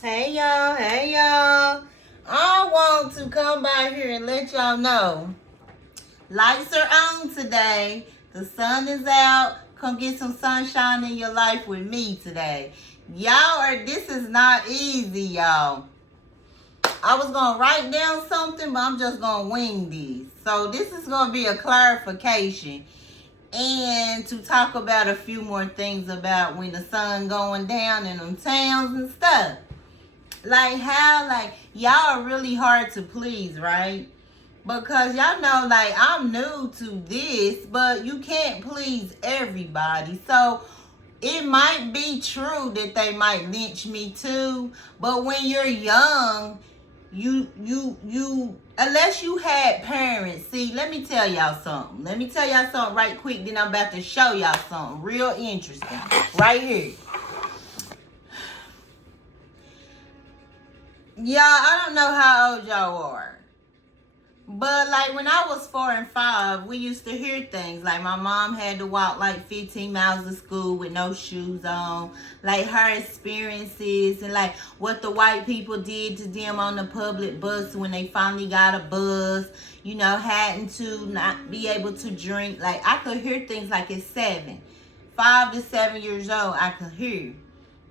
Hey y'all, hey y'all. I want to come by here and let y'all know lights are on today. The sun is out. Come get some sunshine in your life with me today. This is not easy, y'all. I was going to write down something, but I'm just going to wing these. So this is going to be a clarification and to talk about a few more things about when the sun going down in them towns and stuff. Like y'all are really hard to please, right? Because y'all know, like, I'm new to this, but you can't please everybody. So it might be true that they might lynch me too, but when you're young, you unless you had parents. See, let me tell y'all something. Let me tell y'all something right quick, then I'm about to show y'all something real interesting right here. Y'all, I don't know how old y'all are. But like when I was 4 and 5, we used to hear things like my mom had to walk like 15 miles to school with no shoes on. Like her experiences and like what the white people did to them on the public bus when they finally got a bus. You know, having to not be able to drink. Like I could hear things like at 5 to 7 years old, I could hear.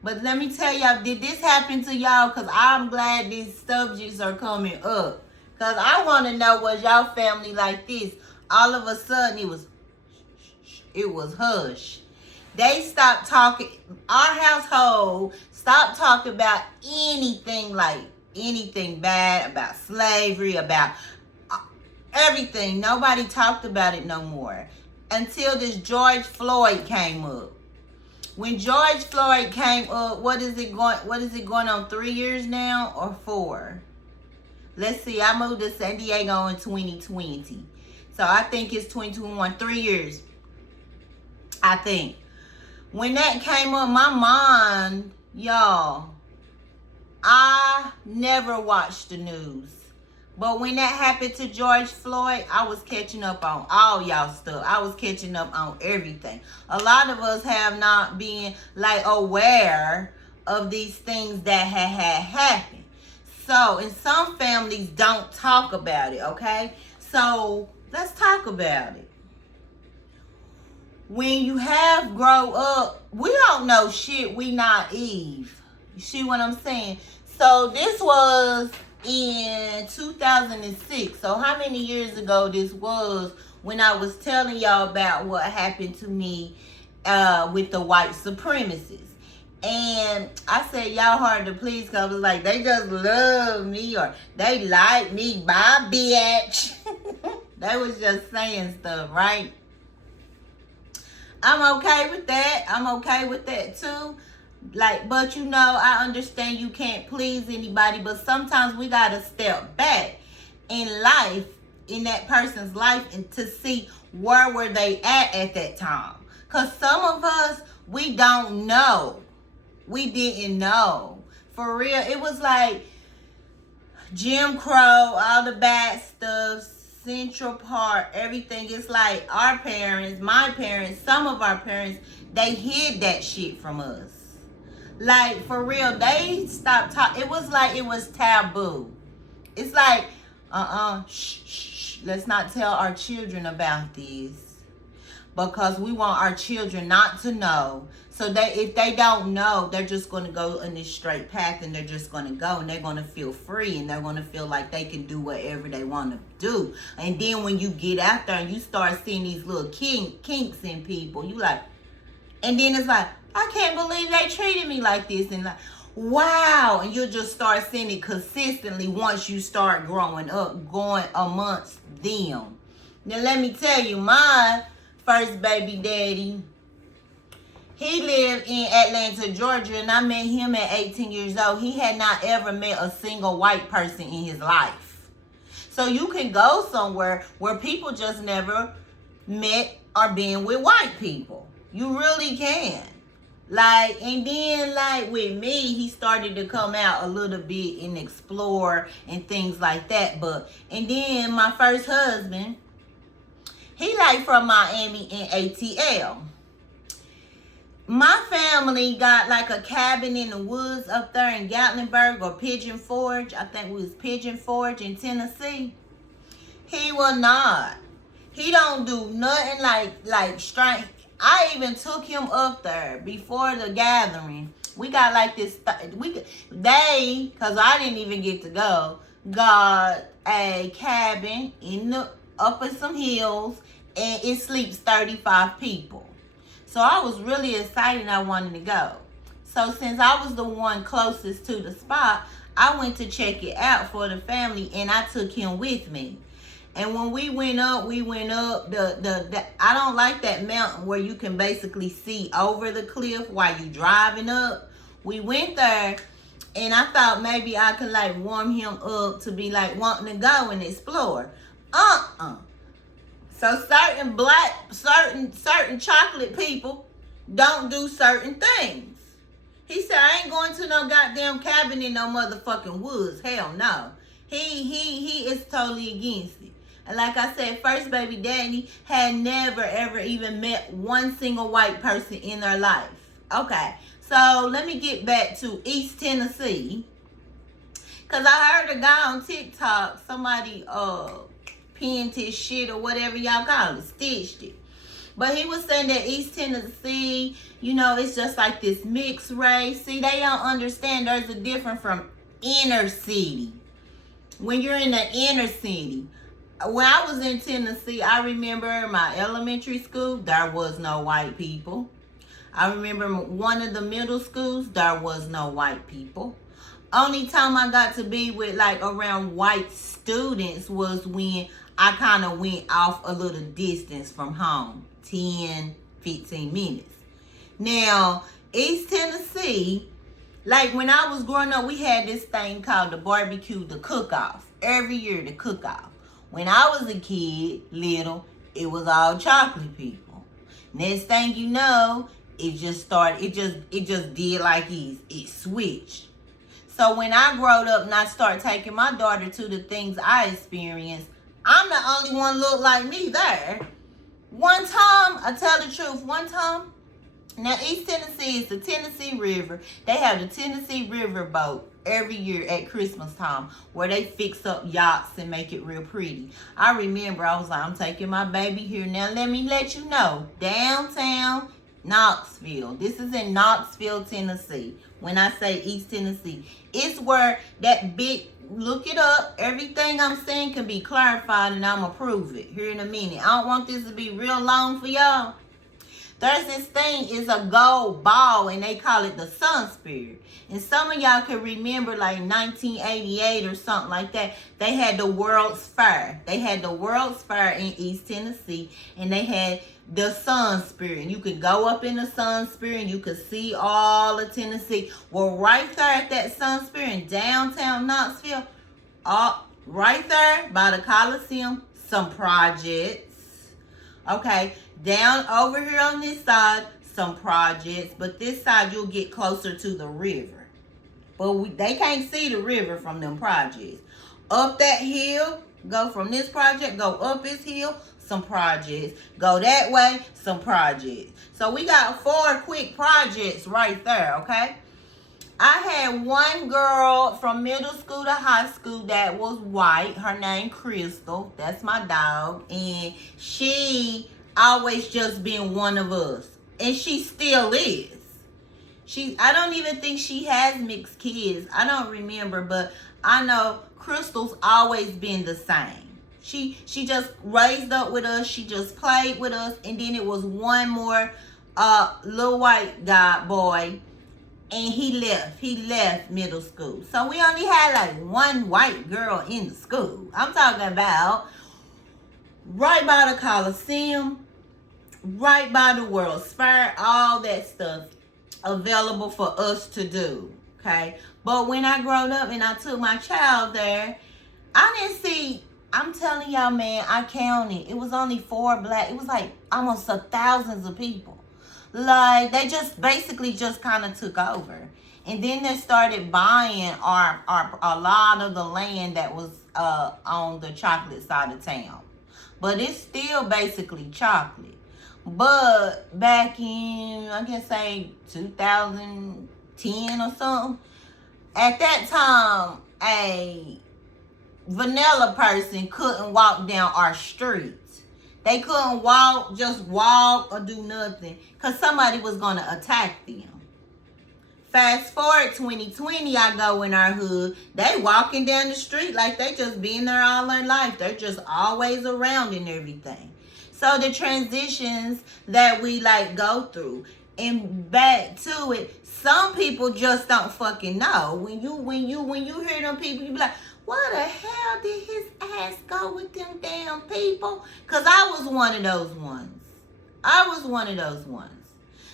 But let me tell y'all, did this happen to y'all? Because I'm glad these subjects are coming up. Because I want to know, was y'all family like this? All of a sudden, it was hush. They stopped talking. Our household stopped talking about anything bad, about slavery, about everything. Nobody talked about it no more. Until this George Floyd came up. When George Floyd came up, what is it going on 3 years now or 4? Let's see, I moved to San Diego in 2020. So I think it's 2021, 3 years. I think. When that came up, my mind, y'all, I never watched the news. But when that happened to George Floyd, I was catching up on all y'all stuff. I was catching up on everything. A lot of us have not been like aware of these things that had happened. So, and some families don't talk about it, okay? So, let's talk about it. When you have grow up, we don't know shit. We naive. You see what I'm saying? So, this was in 2006. So how many years ago this was when I was telling y'all about what happened to me with the white supremacists. And I said, y'all hard to please because I was like, they just love me or they like me, bye bitch. They was just saying stuff, right? I'm okay with that. I'm okay with that too. Like, but you know, I understand you can't please anybody, but sometimes we gotta step back in life, in that person's life, and to see where were they at that time. Because some of us, we don't know. We didn't know. For real, it was like Jim Crow, all the bad stuff, Central Park, everything. It's like our parents, my parents, some of our parents, they hid that shit from us. Like, for real, they stopped talking. It was like it was taboo. It's like, shh, let's not tell our children about this. Because we want our children not to know. So if they don't know, they're just going to go in this straight path and they're just going to go and they're going to feel free and they're going to feel like they can do whatever they want to do. And then when you get out there and you start seeing these little kinks in people, you like, and then it's like, I can't believe they treated me like this. And like, wow. And you'll just start seeing it consistently once you start growing up, going amongst them. Now, let me tell you, my first baby daddy, he lived in Atlanta, Georgia, and I met him at 18 years old. He had not ever met a single white person in his life. So you can go somewhere where people just never met or been with white people. You really can. Like, and then like with me, he started to come out a little bit and explore and things like that. And then my first husband, he like from Miami and ATL. My family got like a cabin in the woods up there in Gatlinburg or Pigeon Forge. I think it was Pigeon Forge in Tennessee. He will not. He don't do nothing like strength. I even took him up there before the gathering. We got like this. Cause I didn't even get to go. Got a cabin in the up in some hills, and it sleeps 35 people. So I was really excited. I wanted to go. So since I was the one closest to the spot, I went to check it out for the family, and I took him with me. And when we went up, the I don't like that mountain where you can basically see over the cliff while you driving up. We went there, and I thought maybe I could like warm him up to be like wanting to go and explore. So certain chocolate people don't do certain things. He said, I ain't going to no goddamn cabin in no motherfucking woods. Hell no. He is totally against it. And like I said, first baby daddy had never ever even met one single white person in their life. Okay, so let me get back to East Tennessee. Cause I heard a guy on TikTok, somebody pinned his shit or whatever y'all call it, stitched it. But he was saying that East Tennessee, you know, it's just like this mixed race. See, they don't understand there's a difference from inner city. When you're in the inner city. When I was in Tennessee, I remember my elementary school, there was no white people. I remember one of the middle schools, there was no white people. Only time I got to be with like around white students was when I kind of went off a little distance from home, 10, 15 minutes. Now, East Tennessee, like when I was growing up, we had this thing called the barbecue, the cook-off. Every year, the cook-off. When I was a kid, little, it was all chocolate people. Next thing you know, it just did like it switched. So when I growed up and I started taking my daughter to the things I experienced, I'm the only one look like me there. One time, I tell the truth, now East Tennessee is the Tennessee River. They have the Tennessee River boat every year at Christmas time where they fix up yachts and make it real pretty. I remember I was like, I'm taking my baby here. Now let me let you know, downtown Knoxville. This is in Knoxville, Tennessee. When I say East Tennessee, it's where that big, look it up. Everything I'm saying can be clarified and I'm gonna prove it here in a minute. I don't want this to be real long for y'all. There's this thing, is a gold ball, and they call it the Sun Spirit. And some of y'all can remember like 1988 or something like that. They had the World's Fair. They had the World's Fair in East Tennessee, and they had the Sun Spirit. And you could go up in the Sun Spirit, and you could see all of Tennessee. Well, right there at that Sun Spirit in downtown Knoxville, right there by the Coliseum, some projects. Okay, down over here on this side, some projects. But this side, you'll get closer to the river. But they can't see the river from them projects. Up that hill, go from this project, go up this hill, some projects. Go that way, some projects. So we got 4 quick projects right there, okay? I had one girl from middle school to high school that was white. Her name Crystal. That's my dog. And she always just been one of us. And she still is. I don't even think she has mixed kids. I don't remember, but I know Crystal's always been the same. She just raised up with us. She just played with us. And then it was one more little white boy. And he left middle school. So we only had like one white girl in the school. I'm talking about right by the Coliseum, right by the World's Fair, all that stuff available for us to do, okay? But when I growed up and I took my child there, I didn't see, I'm telling y'all, man, I counted. It was only 4 black, it was like almost thousands of people. Like, they just basically just kind of took over. And then they started buying a lot of the land that was on the chocolate side of town. But it's still basically chocolate. But back in, I guess, say 2010 or something, at that time, a vanilla person couldn't walk down our streets. They couldn't just walk or do nothing, because somebody was going to attack them. Fast forward 2020, I go in our hood. They walking down the street like they just been there all their life. They're just always around and everything. So the transitions that we like go through, and back to it, some people just don't fucking know. When you hear them people, you be like, where the hell did his ass go with them damn people? Because I was one of those ones.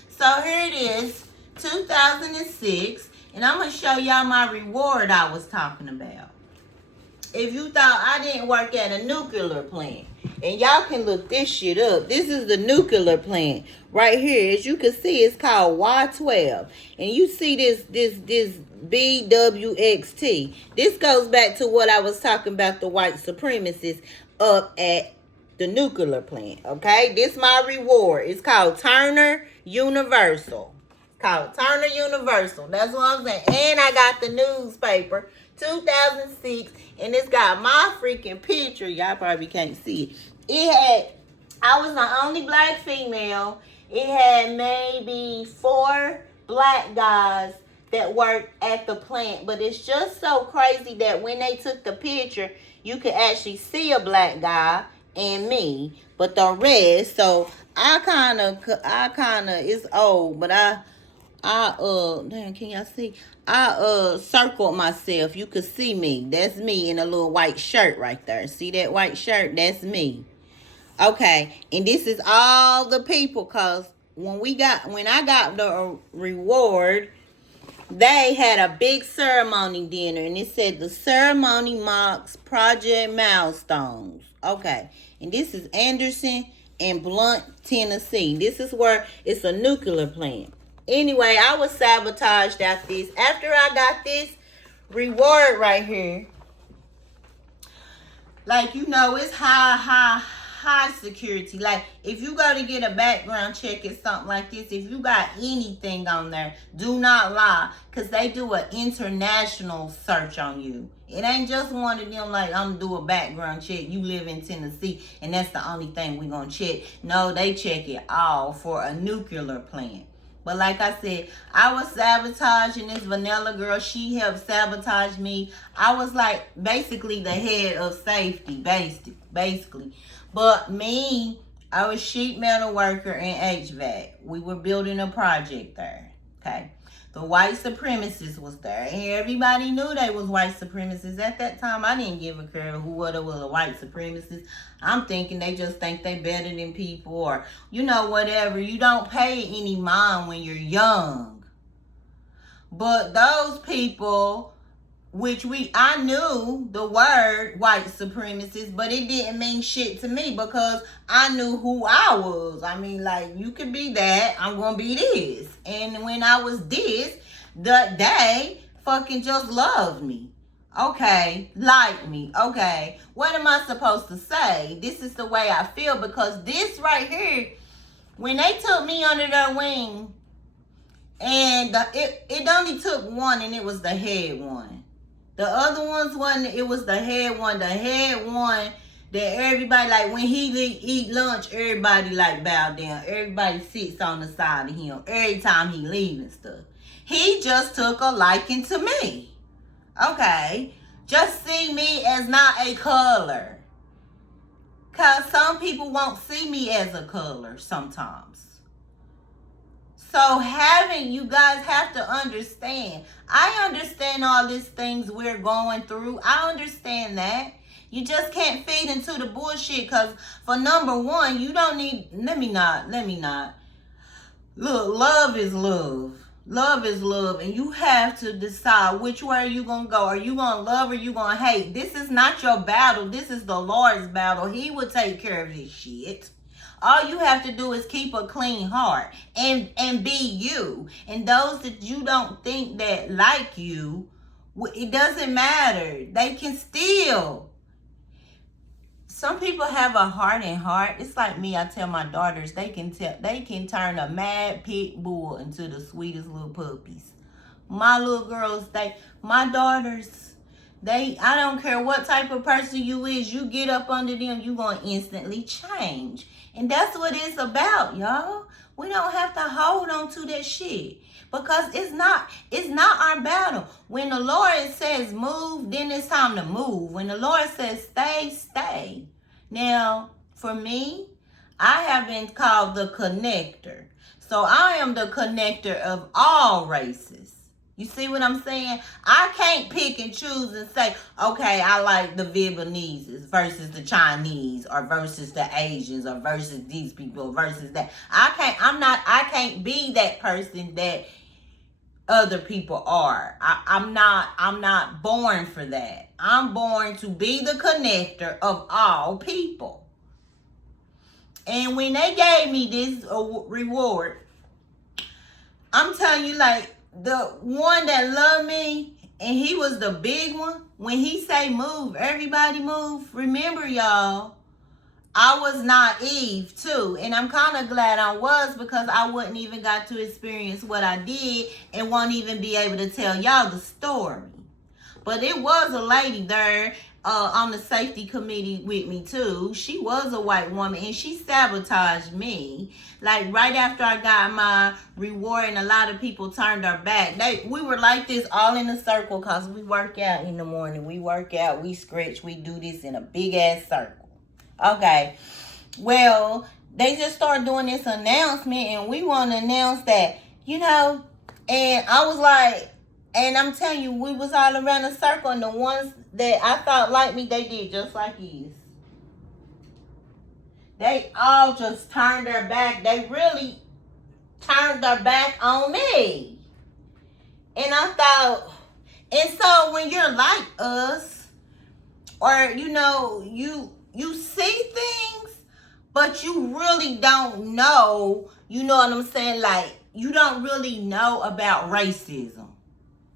So here it is, 2006, and I'm going to show y'all my reward I was talking about. If you thought I didn't work at a nuclear plant, and y'all can look this shit up. This is the nuclear plant right here. As you can see, it's called Y12. And you see this BWXT. This goes back to what I was talking about, the white supremacists up at the nuclear plant. Okay? This my reward. It's called Turner Universal. That's what I'm saying. And I got the newspaper, 2006, and it's got my freaking picture. Y'all probably can't see it. I was the only black female. It had maybe 4 black guys that worked at the plant. But it's just so crazy that when they took the picture, you could actually see a black guy and me. But the rest, so I kind of, it's old, but damn, can y'all see? I circled myself. You could see me. That's me in a little white shirt right there. See that white shirt? That's me. Okay, and this is all the people, cause when I got the reward, they had a big ceremony dinner, and it said the ceremony marks project milestones. Okay, and this is Anderson and Blunt, Tennessee. This is where it's a nuclear plant. Anyway, I was sabotaged after this. After I got this reward right here, like, you know, it's high security. Like, if you go to get a background check or something like this, if you got anything on there, do not lie, because they do an international search on you. It ain't just one of them like, I'm do a background check, you live in Tennessee, and that's the only thing we gonna check. No, they check it all for a nuclear plant. But like I said, I was sabotaging this vanilla girl. She helped sabotage me. I was like basically the head of safety, basically. But me, I was sheet metal worker in HVAC. We were building a project there, okay? The white supremacists was there. And everybody knew they was white supremacists. At that time, I didn't give a care who was a white supremacist. I'm thinking they just think they better than people, or, you know, whatever. You don't pay any mind when you're young. But those people, which I knew the word white supremacist, but it didn't mean shit to me because I knew who I was. I mean, like, you could be that, I'm gonna be this. And when I was this, they fucking just loved me. Okay, like me. Okay, what am I supposed to say? This is the way I feel, because this right here, when they took me under their wing, and it only took one, and it was the head one. The other ones wasn't, it was the head one. The head one that everybody, like, when he eat lunch, everybody like bow down. Everybody sits on the side of him every time he leave and stuff. He just took a liking to me. Okay. Just see me as not a color. Because some people won't see me as a color sometimes. So you guys have to understand. I understand all these things we're going through. I understand that. You just can't feed into the bullshit, because for number one, you don't need, let me not. Look, love is love. Love is love, and you have to decide which way you going to go. Are you going to love or you going to hate? This is not your battle. This is the Lord's battle. He will take care of this shit. All you have to do is keep a clean heart and be you. And those that you don't think that like you, it doesn't matter. They can still some people have a hardened heart. It's like me. I tell my daughters they can turn a mad pit bull into the sweetest little puppies. My little girls, my daughters, I don't care what type of person you is, you get up under them, you gonna instantly change. And that's what it's about, y'all. We don't have to hold on to that shit. Because it's not our battle. When the Lord says move, then it's time to move. When the Lord says stay, stay. Now, for me, I have been called the connector. So I am the connector of all races. You see what I'm saying? I can't pick and choose and say, okay, I like the Vietnamese versus the Chinese, or versus the Asians, or versus these people, versus that. I can't be that person that other people are. I'm not born for that. I'm born to be the connector of all people. And when they gave me this reward, I'm telling you, like, the one that loved me, and he was the big one, when he say move, everybody move. Remember, y'all, I was naive too, and I'm kind of glad I was, because I wouldn't even got to experience what I did and won't even be able to tell y'all the story. But it was a lady there on the safety committee with me too. She was a white woman, and she sabotaged me. Like, right after I got my reward, and a lot of people turned their back. We were like this all in a circle, because we work out in the morning. We work out, we stretch, we do this in a big ass circle. Okay, well, they just started doing this announcement, and we want to announce that, and I was like, and I'm telling you, we was all around the circle, and the ones that I thought liked me, they did just like his. They all just turned their back. They really turned their back on me. And I thought, and so when you're like us, or, you see things, but you really don't know, you know what I'm saying? Like, you don't really know about racism.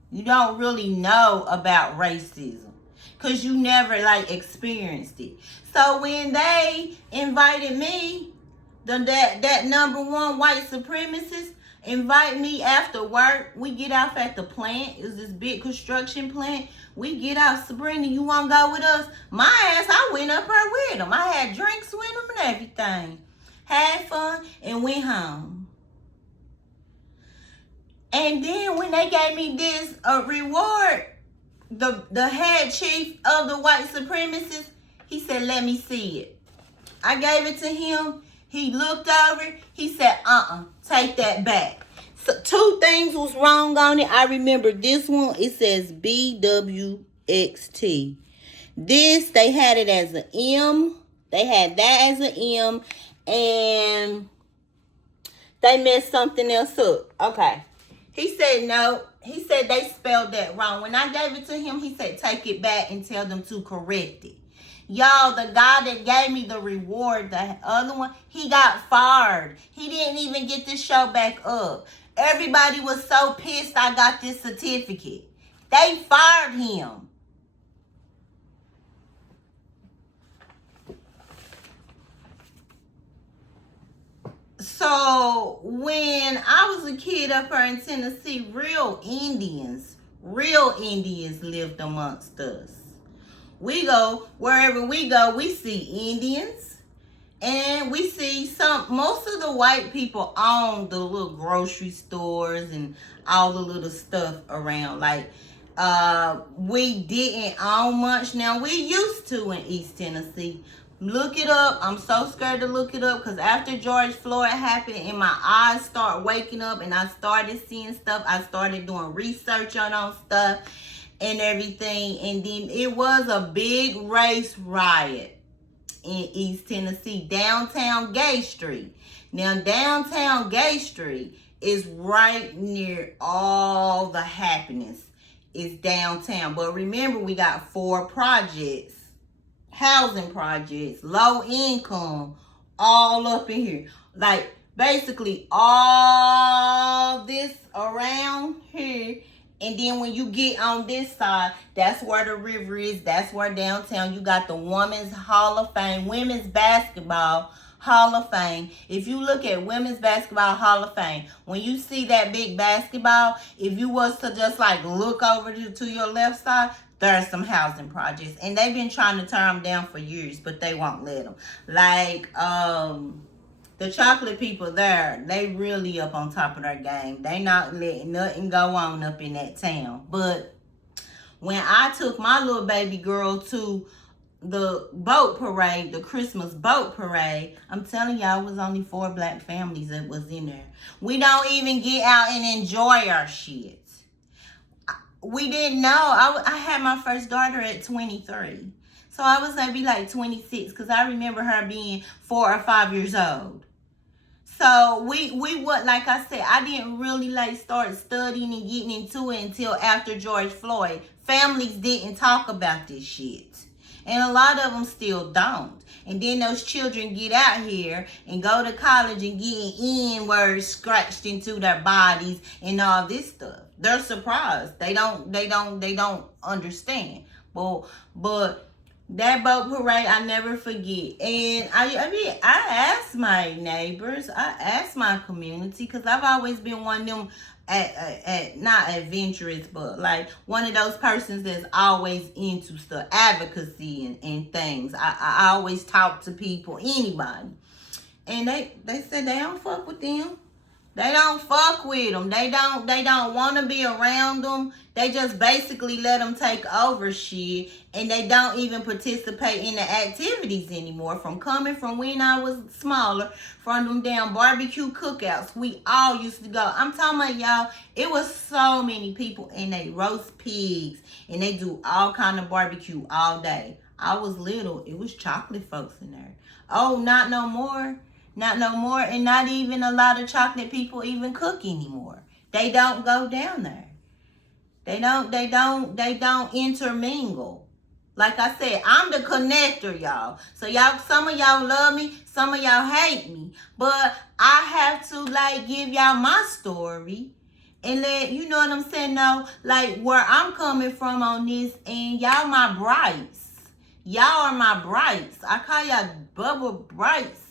You don't really know about racism, because you never, like, experienced it. So when they invited me, that number one white supremacist invite me after work, we get off at the plant. It's this big construction plant. We get out, Sabrina, you want to go with us? My ass, I went up there with them. I had drinks with them and everything. Had fun and went home. And then when they gave me this reward, the head chief of the white supremacists, he said, let me see it. I gave it to him. He looked over it. He said, take that back. So 2 things was wrong on it. I remember this one. It says BWXT. This, they had it as an M. They had that as an M. And they messed something else up. Okay. He said no. He said they spelled that wrong. When I gave it to him, he said take it back and tell them to correct it. Y'all, the guy that gave me the reward, the other one, he got fired. He didn't even get this show back up. Everybody was so pissed I got this certificate. They fired him. So when I was a kid up here in Tennessee, real Indians lived amongst us. We go, wherever we go, we see Indians, and we see most of the white people own the little grocery stores and all the little stuff around. Like, we didn't own much. Now, we used to in East Tennessee. Look it up. I'm so scared to look it up, because after George Floyd happened and my eyes start waking up and I started seeing stuff, I started doing research on stuff and everything. And then it was a big race riot in East Tennessee, downtown Gay Street. Now, downtown Gay Street is right near all the happenings. It's downtown. But remember, we got 4 projects. Housing projects, low income, all up in here. Like, basically all this around here And then when you get on this side, that's where the river is. That's where downtown you got the Women's Hall of Fame, Women's Basketball Hall of Fame. If you look at Women's Basketball Hall of Fame, when you see that big basketball, if you was to just like look over to your left side, there are some housing projects. And they've been trying to tear them down for years, but they won't let them. Like, the chocolate people there, they really up on top of their game. They not letting nothing go on up in that town. But when I took my little baby girl to the boat parade, the Christmas boat parade, I'm telling y'all, it was only 4 black families that was in there. We don't even get out and enjoy our shit. We didn't know. I had my first daughter at 23. So I was maybe like 26 because I remember her being 4 or 5 years old. So we would, like I said, I didn't really like start studying and getting into it until after George Floyd. Families didn't talk about this shit. And a lot of them still don't. And then those children get out here and go to college and get N-words scratched into their bodies and all this stuff. They're surprised. They don't understand. But that boat parade, I never forget. And I asked my neighbors, I asked my community, because I've always been one of them, not adventurous, but like one of those persons that's always into stuff, advocacy and things. I always talk to people, anybody. And they said they don't fuck with them. They don't fuck with them. They don't want to be around them. They just basically let them take over shit. And they don't even participate in the activities anymore. From coming from when I was smaller, from them damn barbecue cookouts, we all used to go. I'm talking about, y'all, it was so many people. And they roast pigs. And they do all kind of barbecue all day. I was little. It was chocolate folks in there. Oh, not no more. Not no more, and not even a lot of chocolate people even cook anymore. They don't go down there. They don't intermingle. Like I said, I'm the connector, y'all. So y'all, some of y'all love me, some of y'all hate me. But I have to like give y'all my story and let you know what I'm saying, no, like where I'm coming from on this, and y'all my brights. Y'all are my brights. I call y'all bubble brights.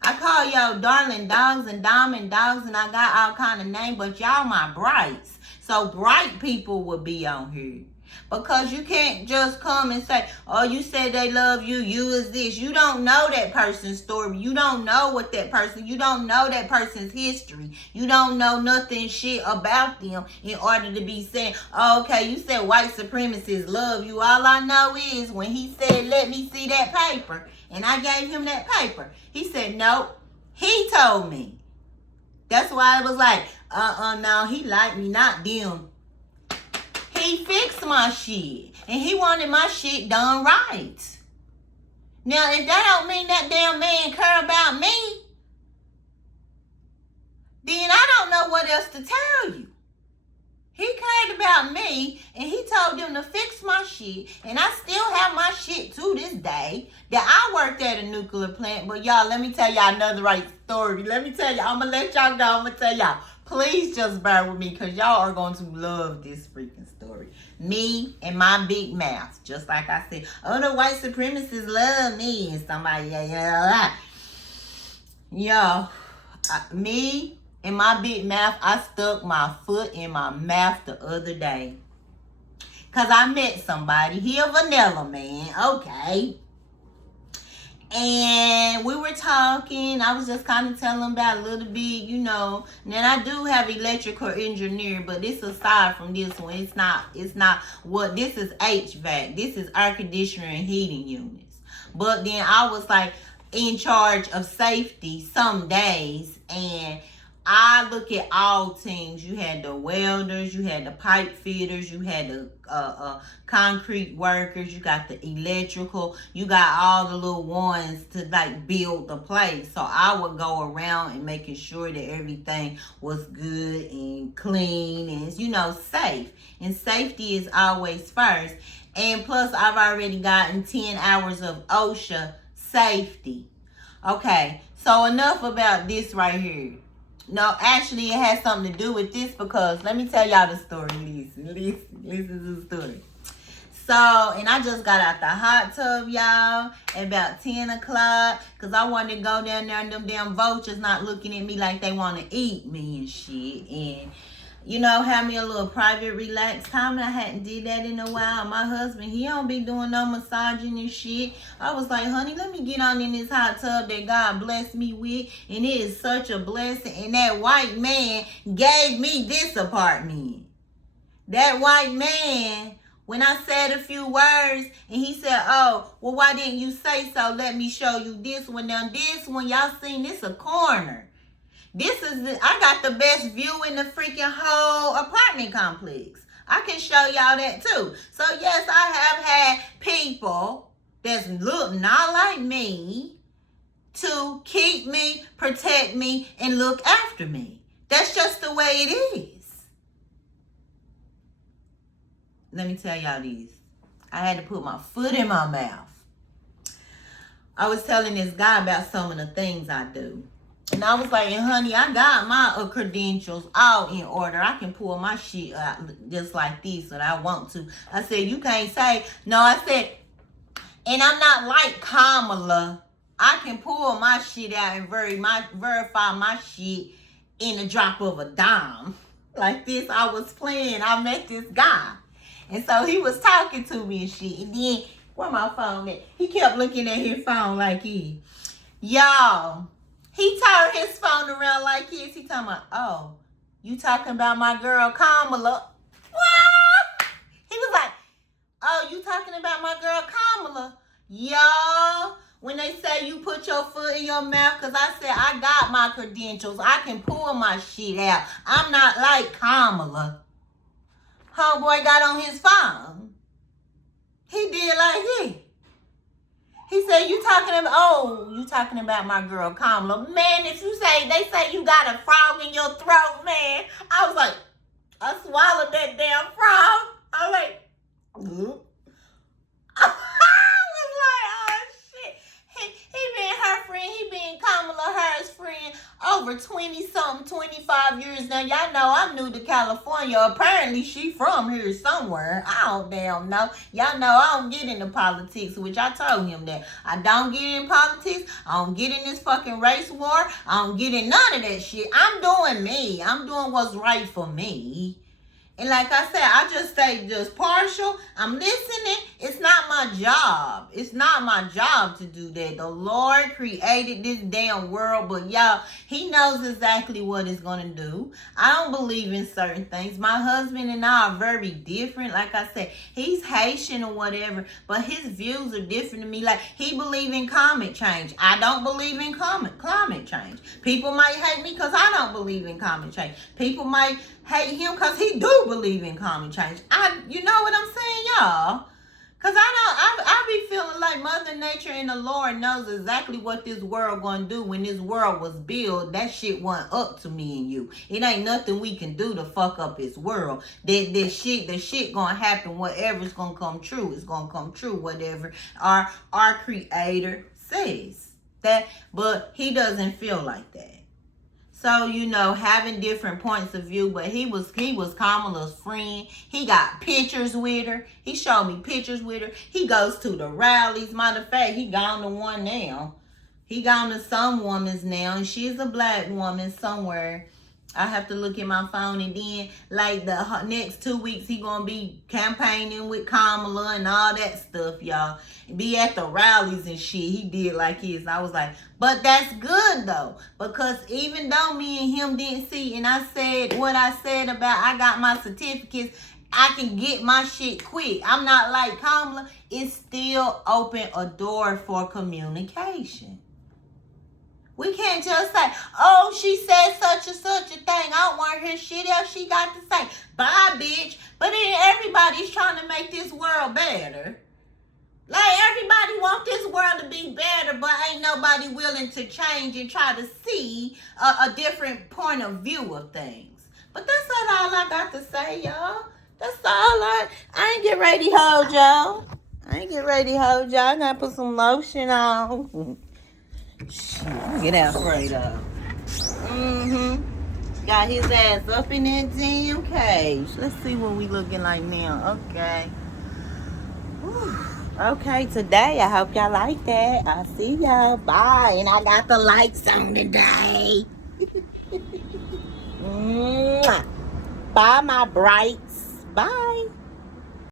I call y'all darling dogs and diamond dogs, and I got all kind of names, but y'all my brights. So bright people will be on here. Because you can't just come and say, oh, you said they love you, you is this. You don't know that person's story. You don't know what that person, you don't know that person's history. You don't know nothing shit about them in order to be saying, oh, okay, you said white supremacists love you. All I know is when he said, let me see that paper, and I gave him that paper, he said, nope, he told me. That's why it was like, no, he liked me, not them. He fixed my shit. And he wanted my shit done right. Now, if that don't mean that damn man care about me, then I don't know what else to tell you. He cared about me, and he told them to fix my shit, and I still have my shit to this day. That I worked at a nuclear plant, but y'all, let me tell y'all another right story. Let me tell y'all, I'm going to let y'all go. I'm going to tell y'all. Please just bear with me, because y'all are going to love this freaking story. Me and my big mouth, just like I said. Oh, the white supremacists love me, and somebody, yo, me and my big mouth, I stuck my foot in my mouth the other day. Because I met somebody. He a vanilla man. Okay. And we were talking. I was just kind of telling him about a little bit, you know. And then I do have electrical engineer, but this aside from this one. It's not what, this is HVAC. This is air conditioner and heating units. But then I was like in charge of safety some days, and I look at all teams. You had the welders, you had the pipe fitters, you had the concrete workers, you got the electrical, you got all the little ones to like build the place. So I would go around and making sure that everything was good and clean and, you know, safe. And safety is always first. And plus, I've already gotten 10 hours of OSHA safety. Okay, so enough about this right here. No, actually, it has something to do with this because let me tell y'all the story. Listen to the story. So, and I just got out the hot tub, y'all, at about 10 o'clock because I wanted to go down there and them damn vultures not looking at me like they want to eat me and shit. And, you know, have me a little private, relaxed time. I hadn't did that in a while. My husband, he don't be doing no massaging and shit. I was like, honey, let me get on in this hot tub that God blessed me with. And it is such a blessing. And that white man gave me this apartment. That white man, when I said a few words, and he said, oh, well, why didn't you say so? Let me show you this one. Now, this one, y'all seen, this a corner. I got the best view in the freaking whole apartment complex. I can show y'all that too. So, yes, I have had people that's look not like me to keep me, protect me, and look after me. That's just the way it is. Let me tell y'all these. I had to put my foot in my mouth. I was telling this guy about some of the things I do. And I was like, honey, I got my credentials all in order. I can pull my shit out just like this when I want to. I said, you can't say, no, I said, and I'm not like Kamala. I can pull my shit out and verify my shit in a drop of a dime. Like this, I was playing. I met this guy. And so he was talking to me and shit. And then, where my phone at? He kept looking at his phone like he. Y'all, he turned his phone around like this. He talking about, oh, you talking about my girl Kamala? What? He was like, oh, you talking about my girl Kamala? Y'all, when they say you put your foot in your mouth, because I said I got my credentials. I can pull my shit out. I'm not like Kamala. Homeboy got on his phone. He did like he said, you talking about my girl Kamala. Man, if you say, they say you got a frog in your throat, man. I was like, I swallowed that damn frog. I was like, Oop. I was like, oh shit. He been her friend. He been Kamala Harris' friend over 20-something, 25 years now. Y'all know I'm new to California. Apparently, she from here somewhere. I don't damn know. Y'all know I don't get into politics, which I told him that. I don't get in politics. I don't get in this fucking race war. I don't get in none of that shit. I'm doing me. I'm doing what's right for me. And like I said, I just stay just partial. I'm listening. It's not my job. It's not my job to do that. The Lord created this damn world, but y'all, he knows exactly what it's going to do. I don't believe in certain things. My husband and I are very different. Like I said, he's Haitian or whatever, but his views are different to me. Like, he believes in climate change. I don't believe in climate change. People might hate me because I don't believe in climate change. People might hate him because he do believe in climate change. You know what I'm saying, y'all? Because I be feeling like Mother Nature and the Lord knows exactly what this world gonna do. When this world was built, that shit wasn't up to me and you. It ain't nothing we can do to fuck up this world. The shit gonna happen. Whatever's gonna come true, it's gonna come true. Whatever our Creator says. But he doesn't feel like that. So, you know, having different points of view, but he was Kamala's friend. He got pictures with her. He showed me pictures with her. He goes to the rallies. Matter of fact, he gone to one now. He gone to some woman's now, and she's a black woman somewhere. I have to look at my phone, and then like the next 2 weeks, he gonna be campaigning with Kamala and all that stuff, y'all. Be at the rallies and shit. He did like his. I was like, but that's good though, because even though me and him didn't see, and I said what I said about I got my certificates, I can get my shit quick. I'm not like Kamala. It still opened a door for communication. We can't just say, oh, she said such and such a thing. I don't want to hear shit else she got to say. Bye, bitch. But then everybody's trying to make this world better. Like, everybody wants this world to be better, but ain't nobody willing to change and try to see a different point of view of things. But that's not all I got to say, y'all. That's all I ain't get ready to hold y'all. I gotta put some lotion on. Shit, get out right up. Got his ass up in that damn cage. Let's see what we looking like now. Okay. Whew. Okay, today, I hope y'all like that. I'll see y'all. Bye. And I got the lights on today. Mwah. Bye, my brights. Bye.